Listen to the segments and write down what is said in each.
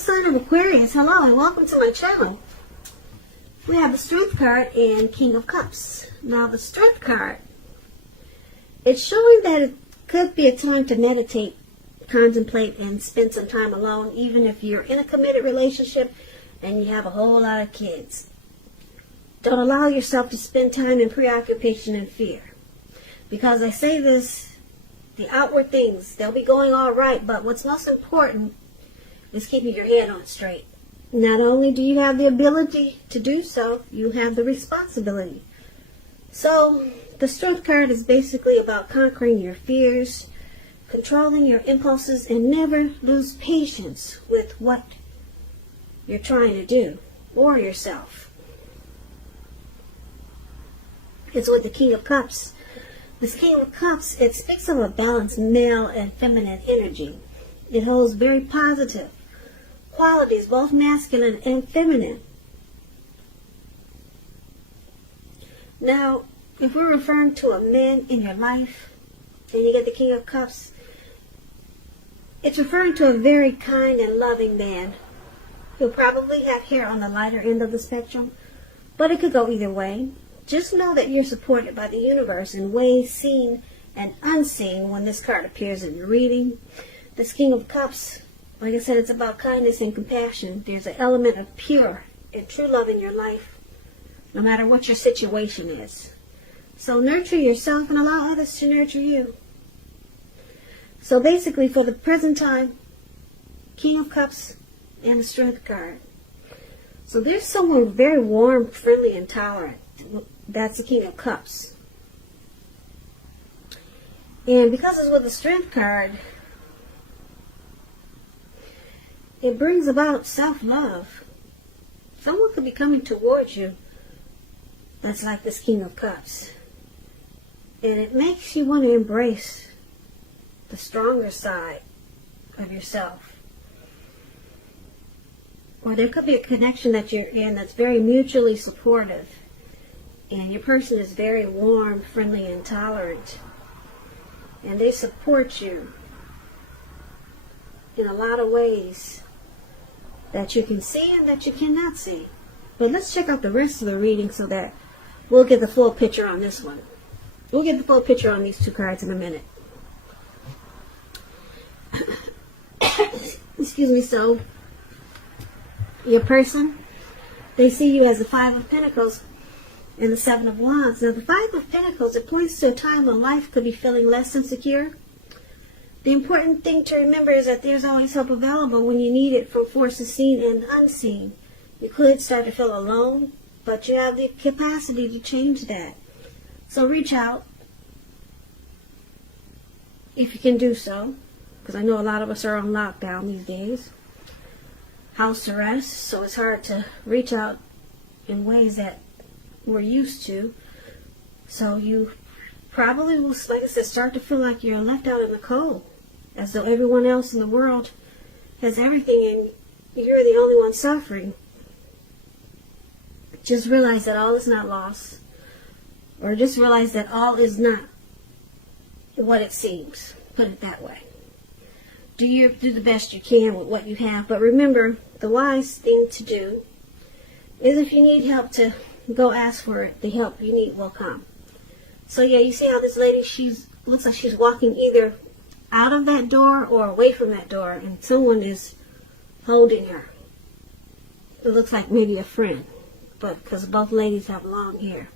sign of Aquarius, hello and welcome to my channel. We have the Strength card and King of Cups. Now the Strength card, it's showing that it could be a time to meditate, contemplate, and spend some time alone, even if you're in a committed relationship and you have a whole lot of kids. Don't allow yourself to spend time in preoccupation and fear. Because I say this, the outward things, they'll be going all right, but what's most important is keeping your head on straight. Not only do you have the ability to do so, you have the responsibility. So, the Strength card is basically about conquering your fears, controlling your impulses, and never lose patience with what you're trying to do or yourself. It's with the King of Cups. This King of Cups, it speaks of a balanced male and feminine energy. It holds very positive qualities, both masculine and feminine. Now, if we're referring to a man in your life, and you get the King of Cups, it's referring to a very kind and loving man who'll probably have hair on the lighter end of the spectrum, but it could go either way. Just know that you're supported by the universe in ways seen and unseen when this card appears in your reading. This King of Cups, like I said, it's about kindness and compassion. There's an element of pure and true love in your life, no matter what your situation is. So nurture yourself and allow others to nurture you. So basically, for the present time, King of Cups and the Strength card. So there's someone very warm, friendly, and tolerant. That's the King of Cups. And because it's with the Strength card, it brings about self-love. Someone could be coming towards you that's like this King of Cups. And it makes you want to embrace the stronger side of yourself. Or there could be a connection that you're in that's very mutually supportive. And your person is very warm, friendly, and tolerant. And they support you in a lot of ways that you can see and that you cannot see. But let's check out the rest of the reading so that we'll get the full picture on this one. We'll get the full picture on these two cards in a minute. Excuse me. So, your person, they see you as the Five of Pentacles and the Seven of Wands. Now, the Five of Pentacles, it points to a time when life could be feeling less insecure. The important thing to remember is that there's always help available when you need it from forces seen and unseen. You could start to feel alone, but you have the capacity to change that. So reach out if you can do so, because I know a lot of us are on lockdown these days. House arrest, so it's hard to reach out in ways that we're used to. So you probably will, like I said, start to feel like you're left out in the cold, as though everyone else in the world has everything and you're the only one suffering. Just realize that all is not lost, or just realize that all is not what it seems. Put it that way. Do the best you can with what you have, but remember, the wise thing to do is if you need help to go ask for it. The help you need will come. So yeah, you see how this lady, looks like she's walking either out of that door or away from that door, and someone is holding her. It looks like maybe a friend, but because both ladies have long hair.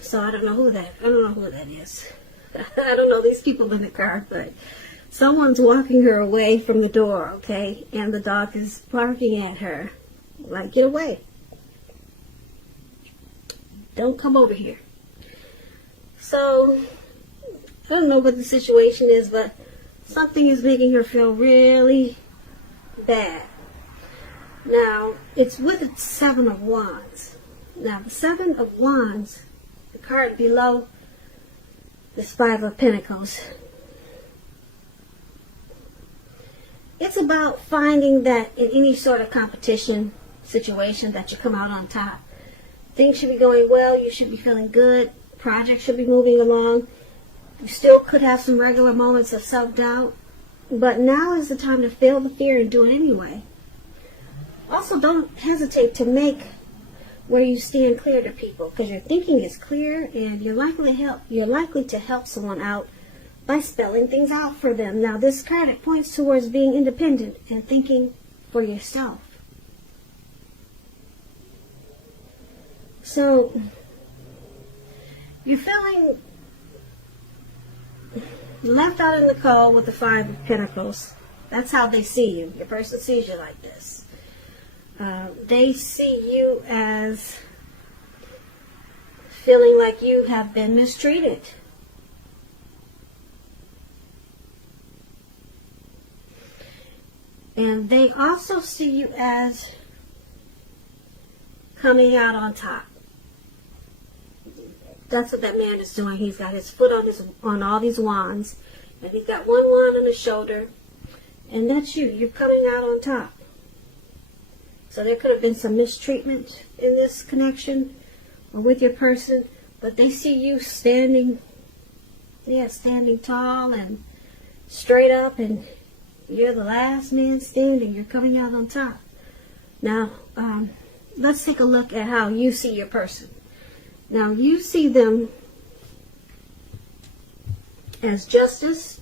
So I don't know who that is. I don't know these people in the car, but someone's walking her away from the door, okay? And the dog is barking at her, like, get away. Don't come over here. So, I don't know what the situation is, but something is making her feel really bad. Now, it's with the Seven of Wands. Now, the Seven of Wands, the card below this Five of Pentacles, it's about finding that in any sort of competition situation that you come out on top. Things should be going well. You should be feeling good. Projects should be moving along. You still could have some regular moments of self-doubt. But now is the time to feel the fear and do it anyway. Also, don't hesitate to make where you stand clear to people, because your thinking is clear and you're likely to help someone out by spelling things out for them. Now, this card, it points towards being independent and thinking for yourself. So, you're feeling left out in the cold with the Five of Pentacles. That's how they see you. Your person sees you like this. They see you as feeling like you have been mistreated. And they also see you as coming out on top. That's what that man is doing. He's got his foot on all these wands, and he's got one wand on his shoulder, and that's you. You're coming out on top. So there could have been some mistreatment in this connection or with your person, but they see you standing tall and straight up, and you're the last man standing. You're coming out on top. Now, let's take a look at how you see your person. Now, you see them as Justice,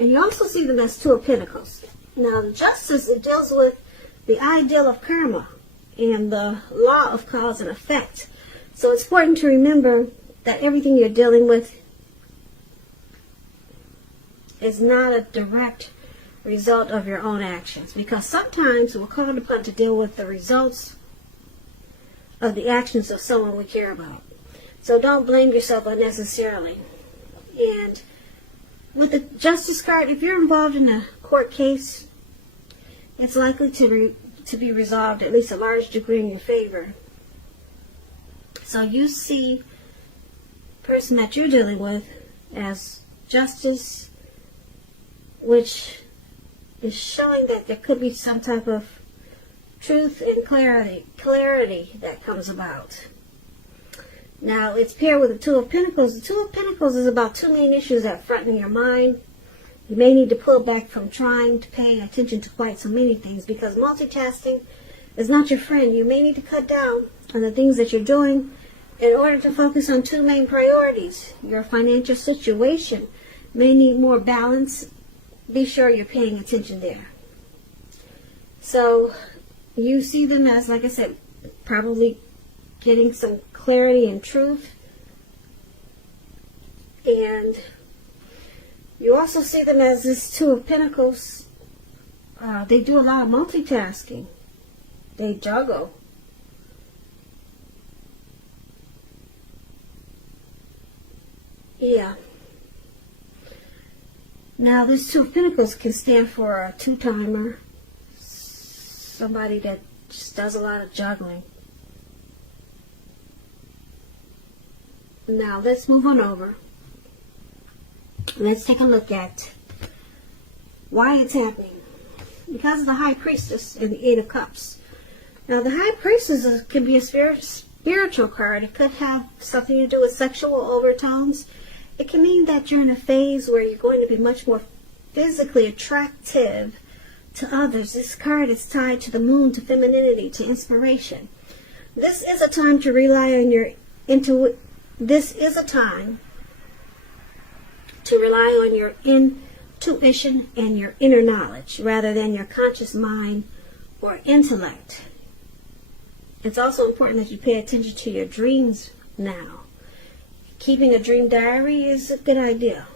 and you also see them as Two of Pentacles. Now, the Justice, it deals with the ideal of karma and the law of cause and effect. So it's important to remember that everything you're dealing with is not a direct result of your own actions, because sometimes we're called upon to deal with the results of the actions of someone we care about. So don't blame yourself unnecessarily. And with the Justice card, if you're involved in a court case, it's likely to be resolved at least a large degree in your favor. So you see the person that you're dealing with as Justice, which is showing that there could be some type of truth and clarity that comes about. Now, it's paired with the Two of Pentacles. The Two of Pentacles is about two main issues that front in your mind. You may need to pull back from trying to pay attention to quite so many things, because multitasking is not your friend. You may need to cut down on the things that you're doing in order to focus on two main priorities. Your financial situation may need more balance. Be sure you're paying attention there. So, you see them as, like I said, probably getting some clarity and truth. And you also see them as this Two of Pentacles. They do a lot of multitasking. They juggle. Yeah. Now, this Two of Pentacles can stand for a two-timer. Somebody that just does a lot of juggling. Now, let's move on over. Let's take a look at why it's happening. Because of the High Priestess and the Eight of Cups. Now, the High Priestess can be a spiritual card. It could have something to do with sexual overtones. It can mean that you're in a phase where you're going to be much more physically attractive to others. This card is tied to the moon, to femininity, to inspiration. This is a time to rely on your intuition. This is a time to rely on your intuition and your inner knowledge rather than your conscious mind or intellect. It's also important that you pay attention to your dreams now. Keeping a dream diary is a good idea.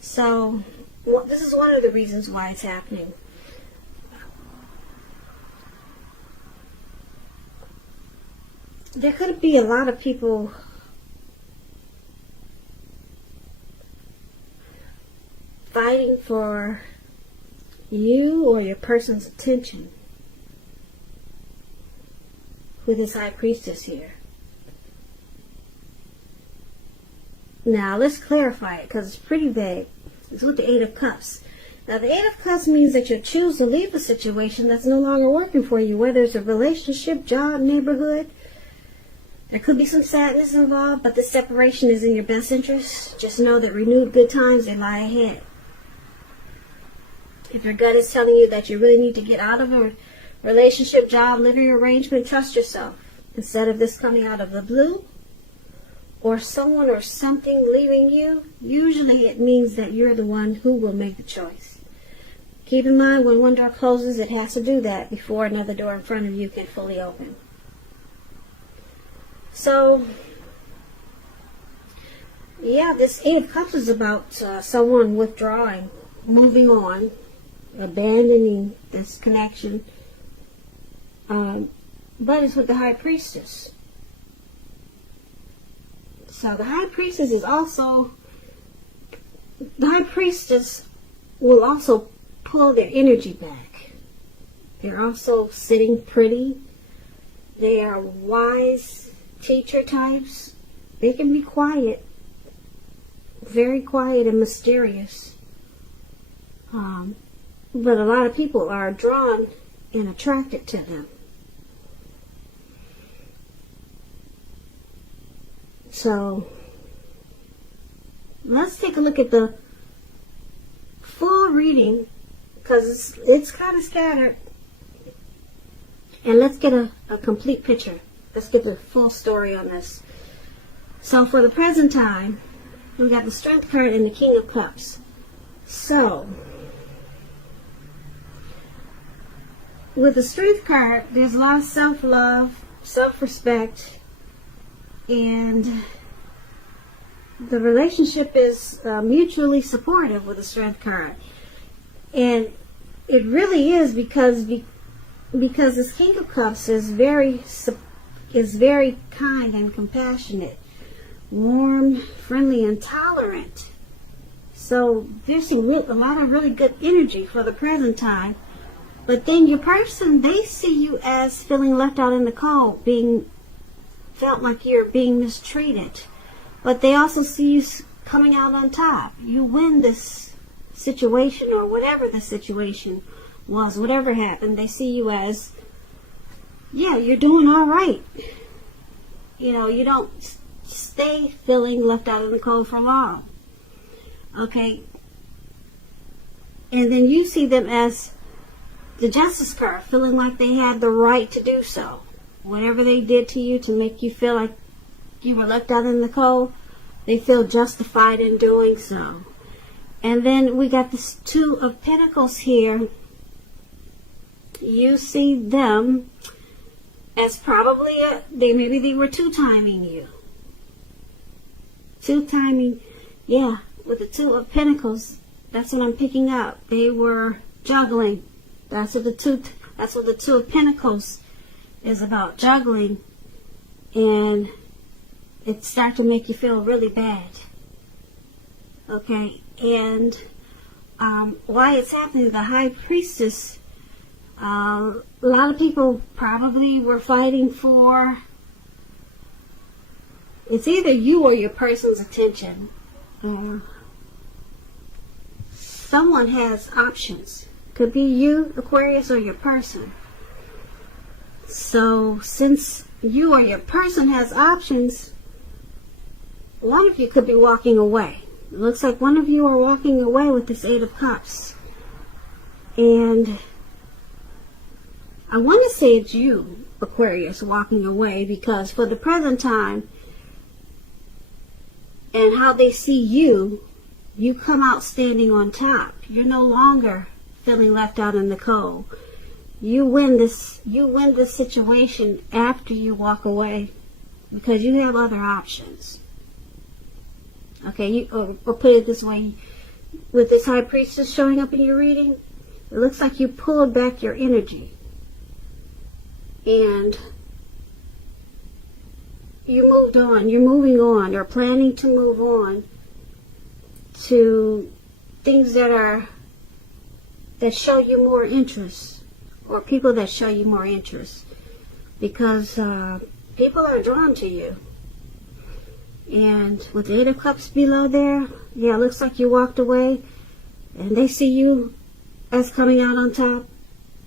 So, this is one of the reasons why it's happening. There could be a lot of people fighting for you or your person's attention with this High Priestess here. Now, let's clarify it because it's pretty vague. It's with the Eight of Cups. Now, the Eight of Cups means that you'll choose to leave a situation that's no longer working for you, whether it's a relationship, job, neighborhood. There could be some sadness involved, but the separation is in your best interest. Just know that renewed good times, they lie ahead. If your gut is telling you that you really need to get out of a relationship, job, living arrangement, trust yourself. Instead of this coming out of the blue, or someone or something leaving you, usually it means that you're the one who will make the choice. Keep in mind, when one door closes, it has to do that before another door in front of you can fully open. So, yeah, this Eight of Cups is about someone withdrawing, moving on, abandoning this connection. But it's with the High Priestess. So the High Priestess is also, the High Priestess will also pull their energy back. They're also sitting pretty. They are wise teacher types. They can be quiet, very quiet and mysterious. But a lot of people are drawn and attracted to them. So, let's take a look at the full reading, because it's kind of scattered. And let's get a complete picture. Let's get the full story on this. So, for the present time, we got the Strength card and the King of Cups. So, with the Strength card, there's a lot of self-love, self-respect, and the relationship is mutually supportive with the Strength card. And it really is because this King of Cups is very kind and compassionate, warm, friendly, and tolerant. So there's a lot of really good energy for the present time. But then your person, they see you as feeling left out in the cold, felt like you're being mistreated. But they also see you coming out on top. You win this situation, or whatever the situation was, whatever happened, they see you as, yeah, you're doing all right. You know, you don't stay feeling left out in the cold for long. Okay? And then you see them as the Justice card, feeling like they had the right to do so. Whatever they did to you to make you feel like you were left out in the cold, they feel justified in doing so. And then we got this Two of Pentacles here. You see them as probably, maybe they were two-timing you. Two-timing, yeah, with the Two of Pentacles, that's what I'm picking up. They were juggling. That's what the Two of Pentacles is about, juggling, and it starts to make you feel really bad. Okay, and why it's happening, the High Priestess, a lot of people probably were fighting for, it's either you or your person's attention. Someone has options. Could be you, Aquarius, or your person. So, since you or your person has options, one of you could be walking away. It looks like one of you are walking away with this Eight of Cups. And I want to say it's you, Aquarius, walking away, because for the present time, and how they see you, you come out standing on top. You're no longer feeling left out in the cold. You win this situation after you walk away, because you have other options. Okay, or put it this way, with this High Priestess showing up in your reading, it looks like you pulled back your energy. And you moved on. You're moving on, or planning to move on to things that show you more interest, or people that show you more interest, because people are drawn to you. And with the Eight of Cups below there, yeah, it looks like you walked away, and they see you as coming out on top.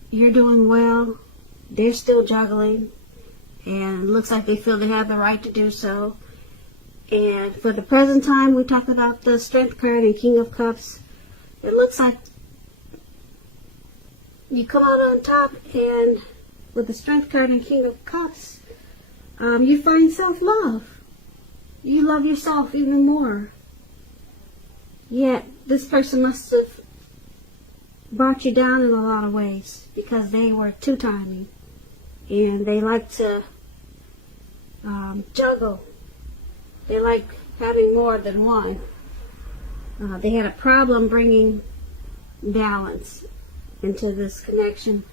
You're doing well. They're still juggling, and it looks like they feel they have the right to do so. And for the present time, we talked about the Strength card and King of Cups. It looks like you come out on top, and with the Strength card and King of Cups, you find self-love. You love yourself even more. Yet, this person must have brought you down in a lot of ways because they were two-timing. And they like to juggle. They like having more than one. They had a problem bringing balance into this connection.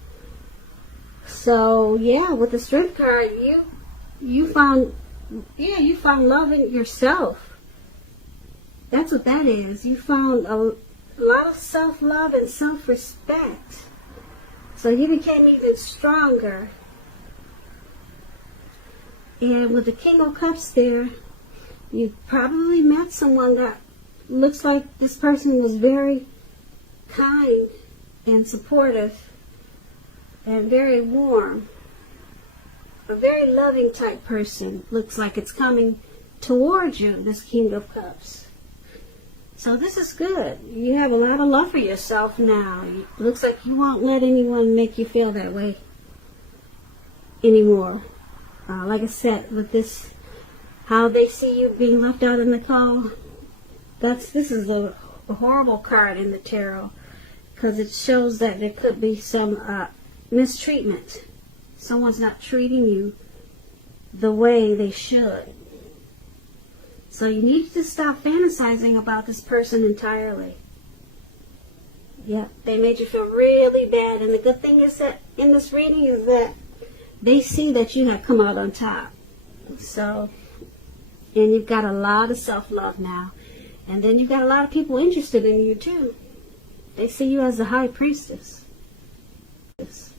So yeah, with the Strength card, you found love in yourself. That's what that is. You found a lot of self-love and self-respect. So you became even stronger. And with the King of Cups there, you probably met someone that looks like this person was very kind and supportive and very warm. A very loving type person. Looks like it's coming towards you, this King of Cups. So this is good. You have a lot of love for yourself now. It looks like you won't let anyone make you feel that way anymore. Like I said, with this, how they see you being left out in the cold, this is a horrible card in the tarot, because it shows that there could be some mistreatment. Someone's not treating you the way they should. So you need to stop fantasizing about this person entirely. Yeah, they made you feel really bad. And the good thing is that in this reading is that they see that you have come out on top. So, and you've got a lot of self-love now. And then you've got a lot of people interested in you too. They see you as the high priestess. This.